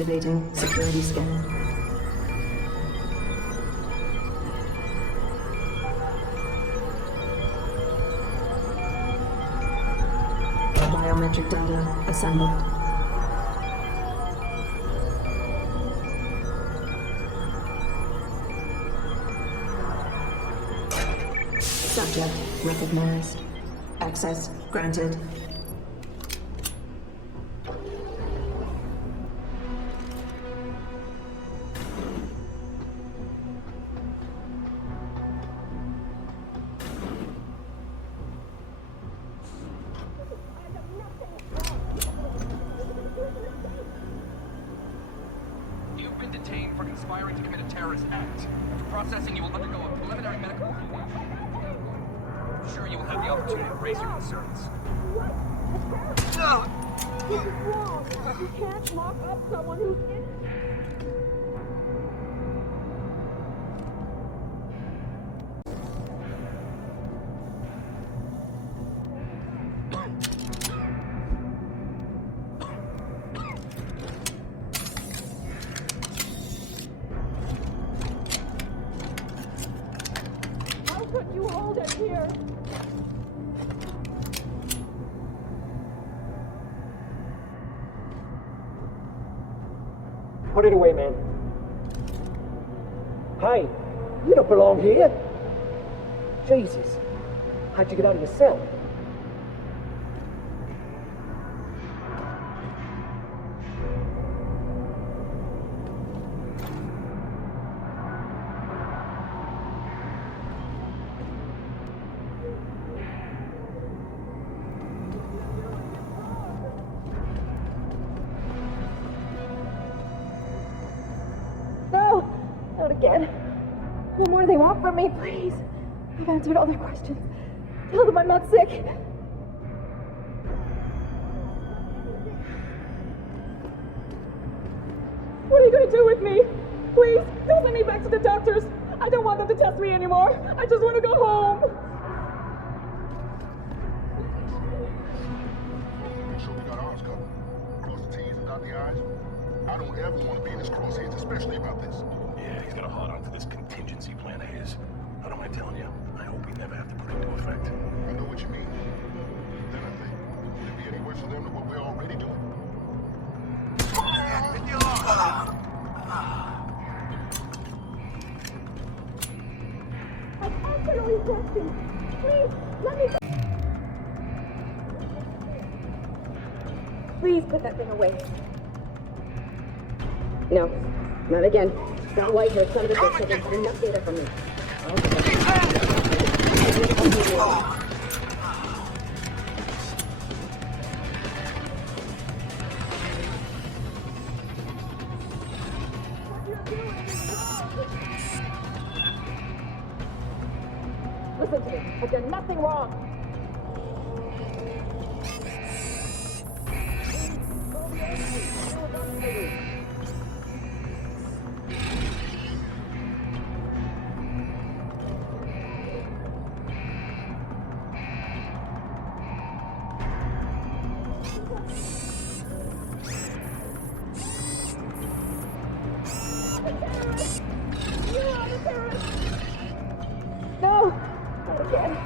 Activating security scanner. Biometric data assembled. Subject recognized. Access granted. sure you will have the opportunity to raise your concerns. This is wrong. You can't lock up someone who's innocent. How could you hold it here? Put it away, man. Hey, you don't belong here. Jesus, how'd you get out of your cell? No! Not again. What more do they want from me, please? I've answered all their questions. Tell them I'm not sick. What are you going to do with me? Please, don't send me back to the doctors. I don't want them to test me anymore. I just want to go home. Make sure we got ours covered. Cross the T's and dot the I's. I don't ever want to be in his crosshairs, especially about this. Yeah, he's got a hard on for this contingency plan of his. I don't mind telling you, I hope we never have to put it into effect. I know what you mean. Then I think, would it be any worse for them than what we're already doing? I've answered all your questions. Please, let me... Please put that thing away. No, not again. That white hair son of a bitch has got enough data from me. Listen to me. I've done nothing wrong. No! Not again.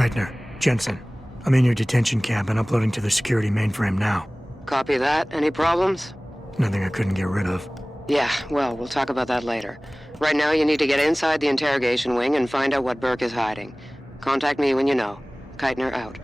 Keitner, Jensen. I'm in your detention camp and uploading to the security mainframe now. Copy that. Any problems? Nothing I couldn't get rid of. Yeah, well, we'll talk about that later. Right now, you need to get inside the interrogation wing and find out what Burke is hiding. Contact me when you know. Keitner out.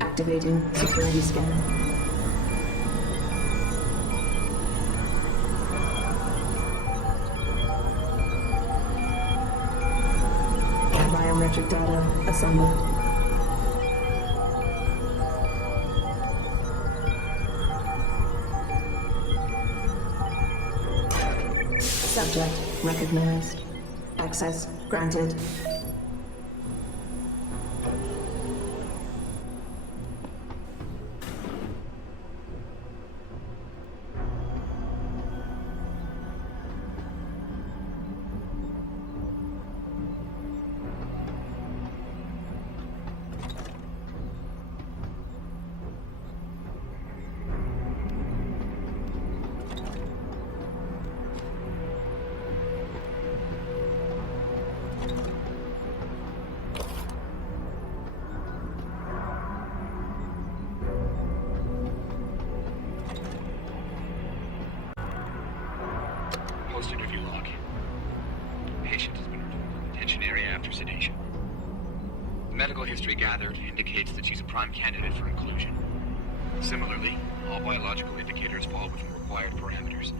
Activating security scan. Biometric data assembled. Subject recognized. Access granted. Post-interview log. Patient has been removed from the detention area after sedation. The medical history gathered indicates that she's a prime candidate for inclusion. Similarly, all biological indicators fall within required parameters.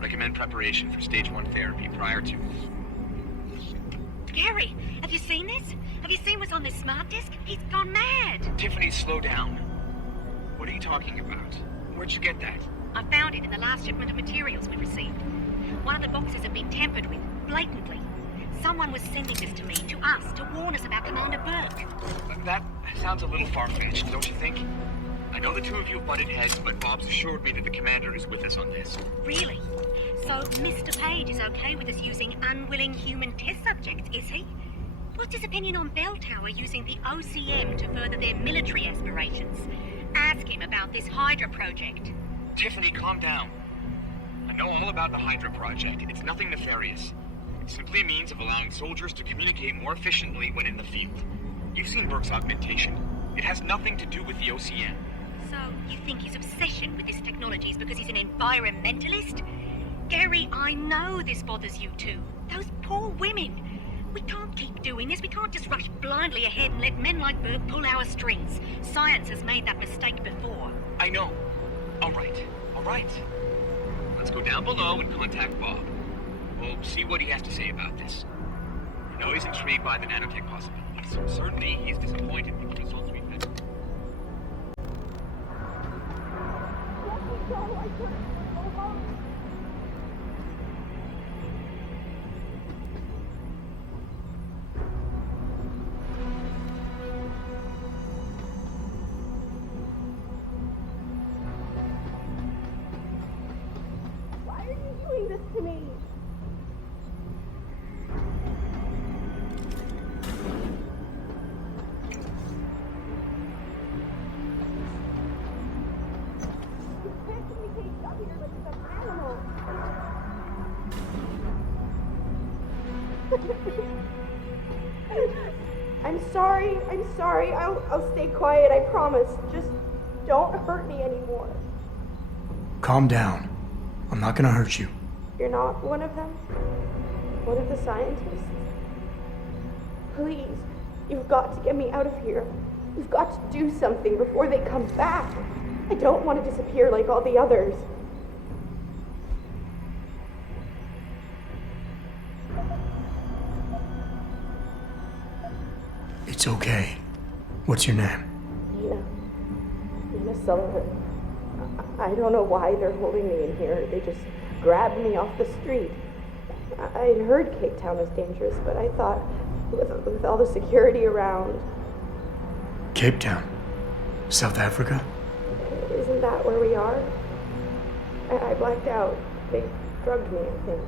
Recommend preparation for stage 1 therapy prior to... Gary, have you seen this? Have you seen what's on this smart disk? He's gone mad. Tiffany, slow down. What are you talking about? Where'd you get that? I found it in the last shipment of materials we received. One of the boxes had been tampered with, blatantly. Someone was sending this to me, to us, to warn us about Commander Burke. That sounds a little far-fetched, don't you think? I know the two of you have butted heads, but Bob's assured me that the commander is with us on this. Really? So Mr. Page is okay with us using unwilling human test subjects, is he? What's his opinion on Bell Tower using the OCM to further their military aspirations? Ask him about this Hydra project. Tiffany, calm down. I know all about the Hydra project. It's nothing nefarious. It's simply a means of allowing soldiers to communicate more efficiently when in the field. You've seen Burke's augmentation. It has nothing to do with the OCM. So, you think his obsession with this technology is because he's an environmentalist? Gary, I know this bothers you too. Those poor women. We can't keep doing this. We can't just rush blindly ahead and let men like Burke pull our strings. Science has made that mistake before. I know. All right. Let's go down below and contact Bob. We'll see what he has to say about this. I know he's intrigued by the nanotech possibilities. Certainly, he's disappointed with the results we've had. Why are you doing this to me? You can't communicate up here like some animal. I'm sorry. I'll stay quiet, I promise. Just don't hurt me anymore. Calm down. I'm not gonna hurt you. You're not one of them? One of the scientists? Please, you've got to get me out of here. You've got to do something before they come back. I don't want to disappear like all the others. It's okay. What's your name? Nina Sullivan. I don't know why they're holding me in here. They just grabbed me off the street. I'd heard Cape Town was dangerous, but I thought with all the security around... Cape Town? South Africa? Isn't that where we are? I blacked out. They drugged me, I think.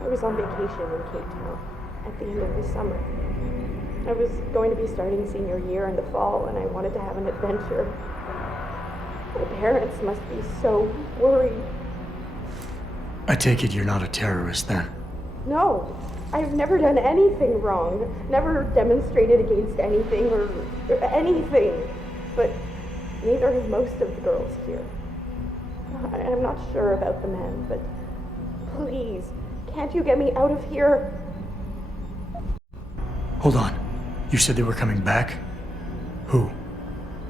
I was on vacation in Cape Town at the end of the summer. I was going to be starting senior year in the fall, and I wanted to have an adventure. My parents must be so worried. I take it you're not a terrorist then? No, I've never done anything wrong. Never demonstrated against anything or anything. But neither have most of the girls here. I'm not sure about the men, but please, can't you get me out of here? Hold on. You said they were coming back? Who?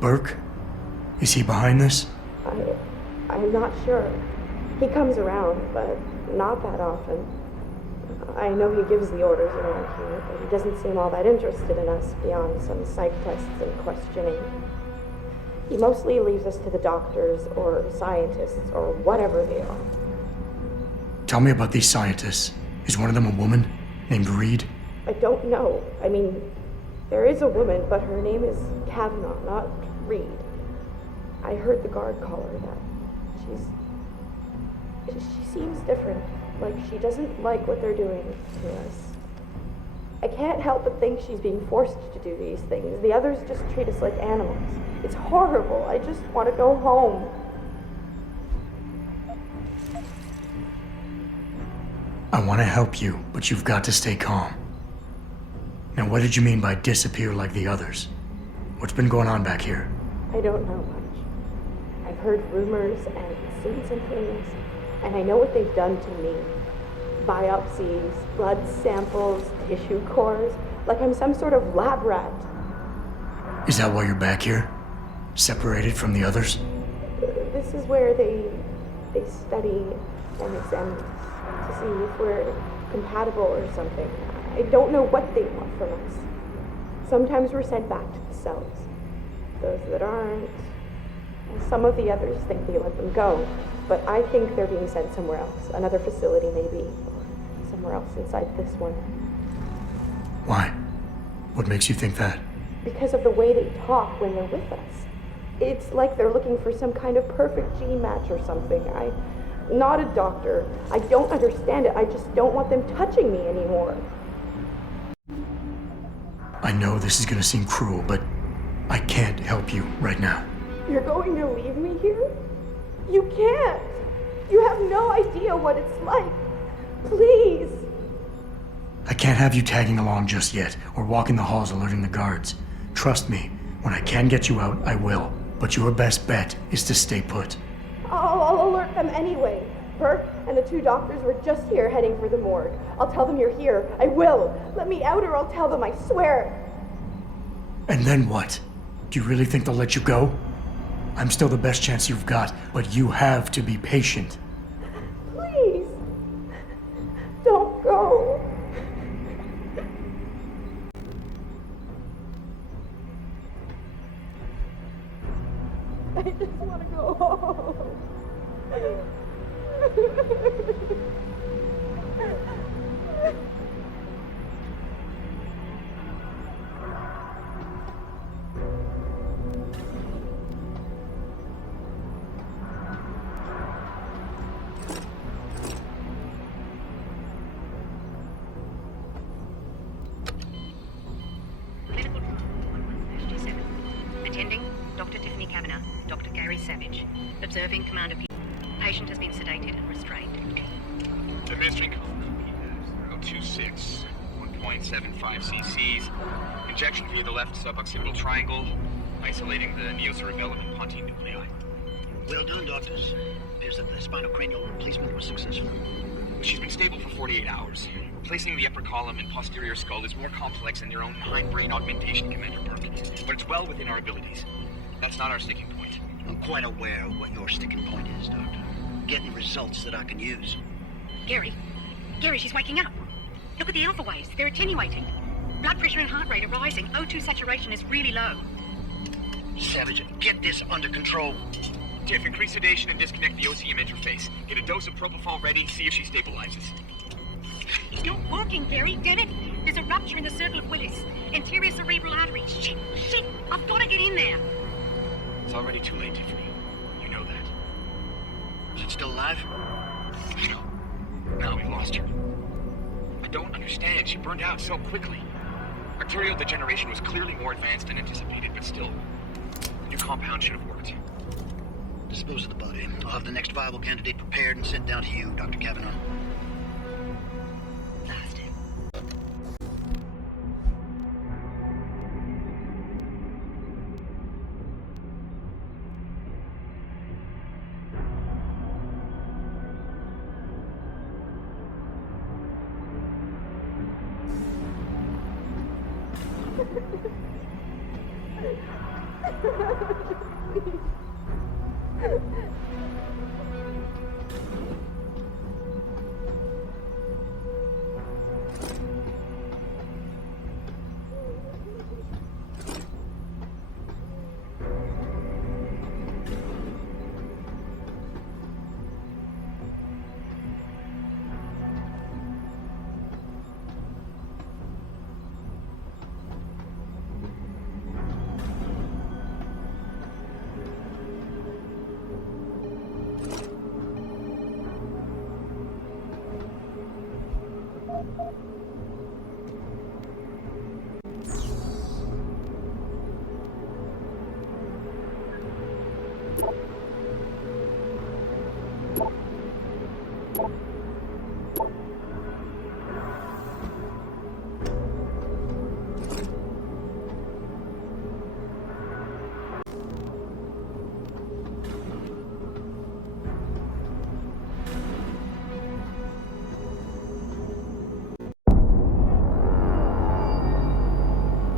Burke? Is he behind this? I'm not sure. He comes around, but not that often. I know he gives the orders around here, but he doesn't seem all that interested in us beyond some psych tests and questioning. He mostly leaves us to the doctors or scientists or whatever they are. Tell me about these scientists. Is one of them a woman named Reed? I don't know. I mean, there is a woman, but her name is Kavanaugh, not Reed. I heard the guard call her that. She seems different. Like she doesn't like what they're doing to us. I can't help but think she's being forced to do these things. The others just treat us like animals. It's horrible. I just want to go home. I want to help you, but you've got to stay calm. Now, what did you mean by disappear like the others? What's been going on back here? I don't know much. I've heard rumors and seen some things, and I know what they've done to me. Biopsies, blood samples, tissue cores, like I'm some sort of lab rat. Is that why you're back here? Separated from the others? This is where they study and examine us to see if we're compatible or something. I don't know what they want from us. Sometimes we're sent back to the cells. Those that aren't, some of the others think they let them go, but I think they're being sent somewhere else, another facility maybe, or somewhere else inside this one. Why? What makes you think that? Because of the way they talk when they're with us. It's like they're looking for some kind of perfect gene match or something. I'm not a doctor. I don't understand it. I just don't want them touching me anymore. I know this is gonna seem cruel, but I can't help you right now. You're going to leave me here? You can't. You have no idea what it's like. Please. I can't have you tagging along just yet, or walking the halls alerting the guards. Trust me, when I can get you out, I will. But your best bet is to stay put. I'll alert them anyway. Burke and the two doctors were just here heading for the morgue. I'll tell them you're here. I will. Let me out or I'll tell them, I swear. And then what? Do you really think they'll let you go? I'm still the best chance you've got, but you have to be patient. Please. Don't go. I just want to go home. Clinical 1137. Attending, Dr. Tiffany Kavanagh, Dr. Gary Savage. Observing Commander Pieter. Patient has been sedated and restrained. Administering Pieter 026, 1.75 cc's. Injection through the left suboccipital triangle, isolating the neocerebellum and pontine nuclei. Well done, doctors. Appears that the spinal cranial replacement was successful. She's been stable for 48 hours. Replacing the upper column and posterior skull is more complex than their own hindbrain augmentation, Commander Burke. But it's well within our abilities. That's not our sticking point. I'm quite aware of what your sticking point is, Doctor. Getting results that I can use. Gary, she's waking up. Look at the alpha waves. They're attenuating. Blood pressure and heart rate are rising. O2 saturation is really low. Savage, get this under control. Tiff, increase sedation and disconnect the OCM interface. Get a dose of propofol ready, see if she stabilizes. It's not working, Gary. Damn it. There's a rupture in the circle of Willis. Anterior cerebral artery. Shit. I've got to get in there. It's already too late, Tiffany. You know that. She's still alive? No, we lost her. I don't understand. She burned out so quickly. Arterial degeneration was clearly more advanced than anticipated, but still, the new compound should have worked. Dispose of the body. I'll have the next viable candidate prepared and sent down to you, Dr. Kavanaugh. Blast him.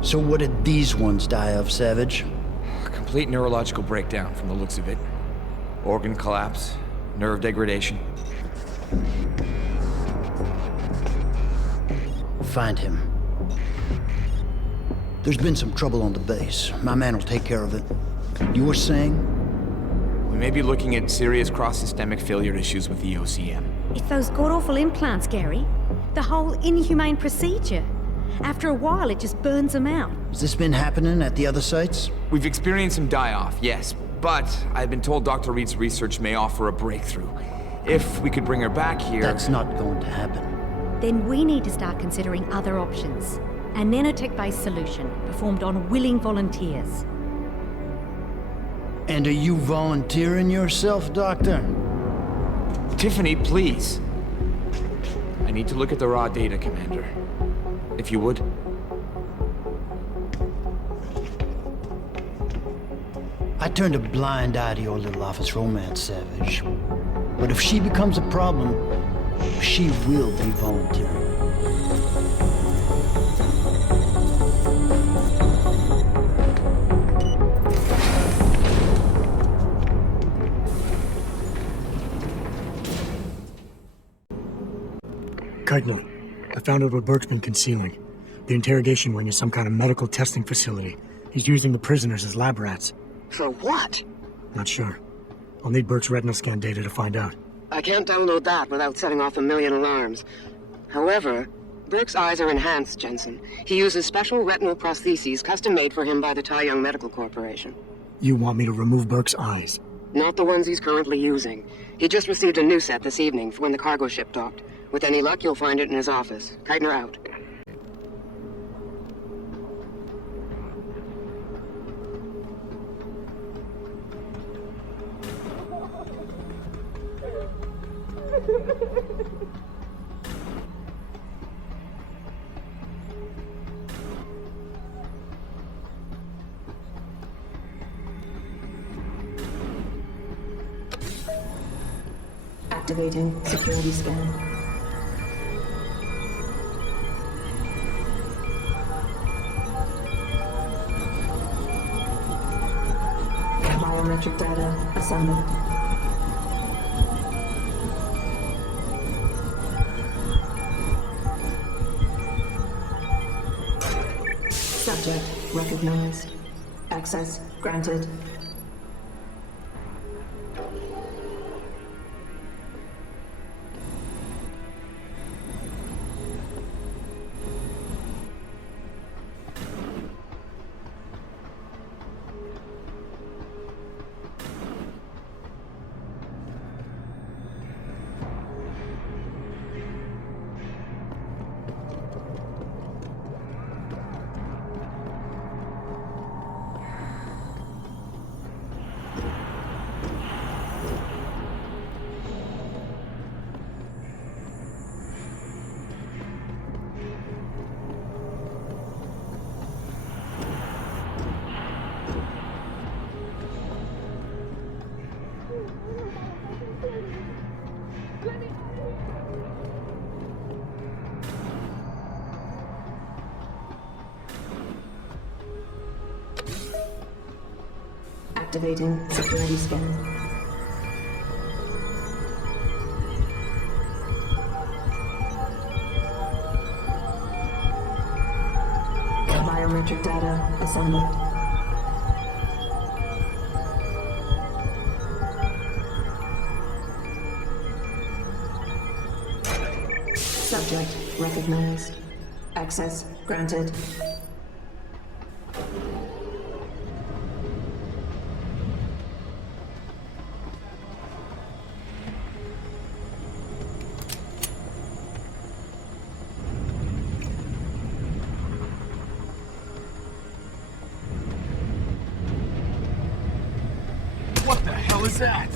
So what did these ones die of, Savage? Complete neurological breakdown from the looks of it. Organ collapse, nerve degradation. Find him. There's been some trouble on the base. My man will take care of it. You were saying? We may be looking at serious cross-systemic failure issues with the OCM. It's those god-awful implants, Gary. The whole inhumane procedure. After a while, it just burns them out. Has this been happening at the other sites? We've experienced some die-off, yes, but I've been told Dr. Reed's research may offer a breakthrough. If we could bring her back here... That's not going to happen. Then we need to start considering other options. A nanotech-based solution performed on willing volunteers. And are you volunteering yourself, Doctor? Tiffany, please. I need to look at the raw data, Commander. If you would. I turned a blind eye to your little office romance, Savage. But if she becomes a problem, she will be volunteering. Keitner, I found out what Burke's been concealing. The interrogation wing is some kind of medical testing facility. He's using the prisoners as lab rats. For what? Not sure. I'll need Burke's retinal scan data to find out. I can't download that without setting off a million alarms. However, Burke's eyes are enhanced, Jensen. He uses special retinal prostheses custom-made for him by the Tai Young Medical Corporation. You want me to remove Burke's eyes? Not the ones he's currently using. He just received a new set this evening for when the cargo ship docked. With any luck, you'll find it in his office. Keitner out. Activating security scan. Biometric data assembled. Subject recognized. Access granted. Activating security scan. Biometric data assembled. Subject recognized. Access granted. that?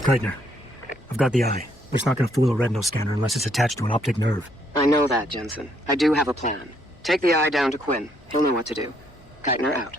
Keitner, I've got the eye. It's not gonna fool a retinal scanner unless it's attached to an optic nerve. I know that, Jensen. I do have a plan. Take the eye down to Quinn. He'll know what to do. Keitner out.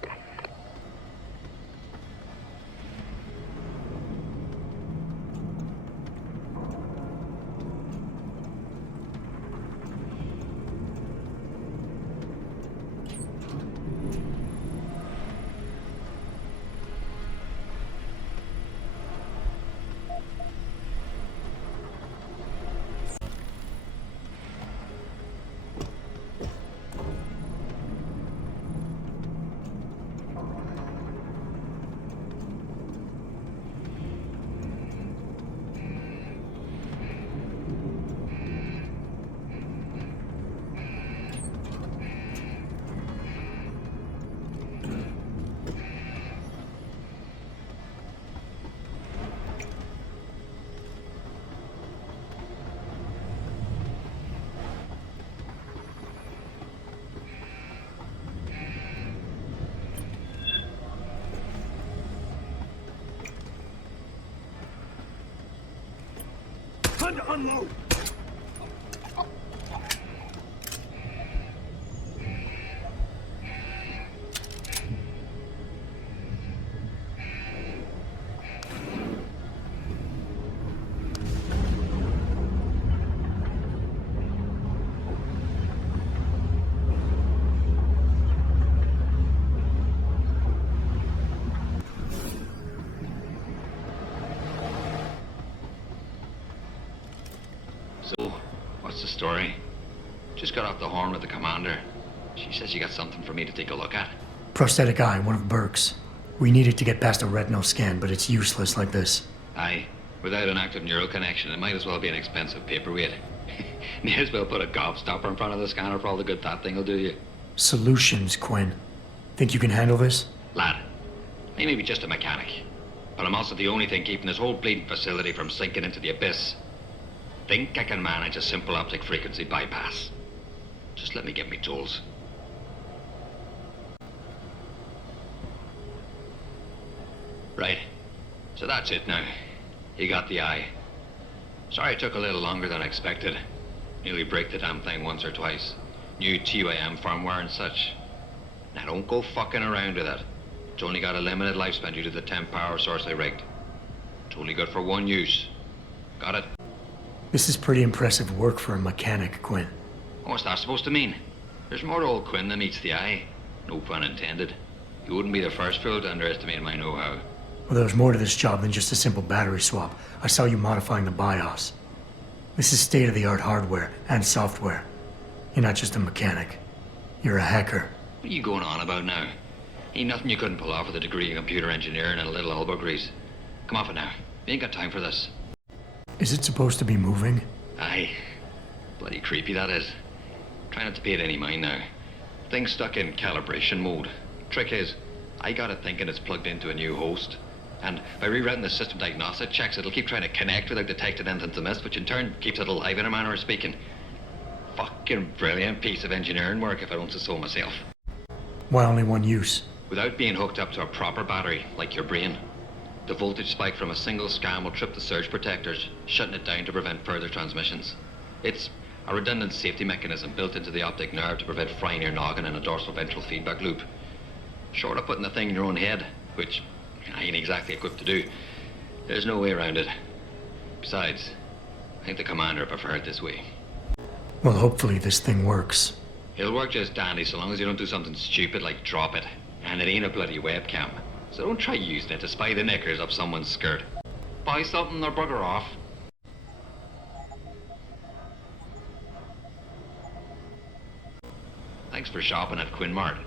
Time to unload! So, what's the story? Just got off the horn with the commander. She says she got something for me to take a look at. Prosthetic eye, one of Burke's. We needed to get past a retinal scan, but it's useless like this. Aye. Without an active neural connection, it might as well be an expensive paperweight. May as well put a gobstopper in front of the scanner for all the good that thing will do you. Solutions, Quinn. Think you can handle this? Lad, I may be just a mechanic, but I'm also the only thing keeping this whole bleeding facility from sinking into the abyss. Think I can manage a simple optic frequency bypass. Just let me get me tools. Right. So that's it now. You got the eye. Sorry it took a little longer than expected. Nearly break the damn thing once or twice. New TYM firmware and such. Now don't go fucking around with it. It's only got a limited lifespan due to the temp power source I rigged. It's only good for one use. Got it? This is pretty impressive work for a mechanic, Quinn. What's that supposed to mean? There's more to old Quinn than meets the eye. No pun intended. You wouldn't be the first fool to underestimate my know-how. Well, there's more to this job than just a simple battery swap. I saw you modifying the BIOS. This is state-of-the-art hardware and software. You're not just a mechanic. You're a hacker. What are you going on about now? Ain't nothing you couldn't pull off with a degree in computer engineering and a little elbow grease. Come off it now. We ain't got time for this. Is it supposed to be moving? Aye. Bloody creepy that is. Try not to pay it any mind now. Thing's stuck in calibration mode. Trick is, I got it thinking it's plugged into a new host. And by rewriting the system diagnostic checks, it'll keep trying to connect without detecting anything's amiss, which in turn keeps it alive in a manner of speaking. Fucking brilliant piece of engineering work if I don't say so myself. Why only one use? Without being hooked up to a proper battery, like your brain. The voltage spike from a single scan will trip the surge protectors, shutting it down to prevent further transmissions. It's A redundant safety mechanism built into the optic nerve to prevent frying your noggin in a dorsal ventral feedback loop. Short of putting the thing in your own head, which I ain't exactly equipped to do, there's no way around it. Besides, I think the commander preferred it this way. Well, hopefully this thing works. It'll work just dandy so long as you don't do something stupid like drop it. And it ain't a bloody webcam. So don't try using it to spy the knickers up someone's skirt. Buy something or bugger off. Thanks for shopping at Quinn Mart.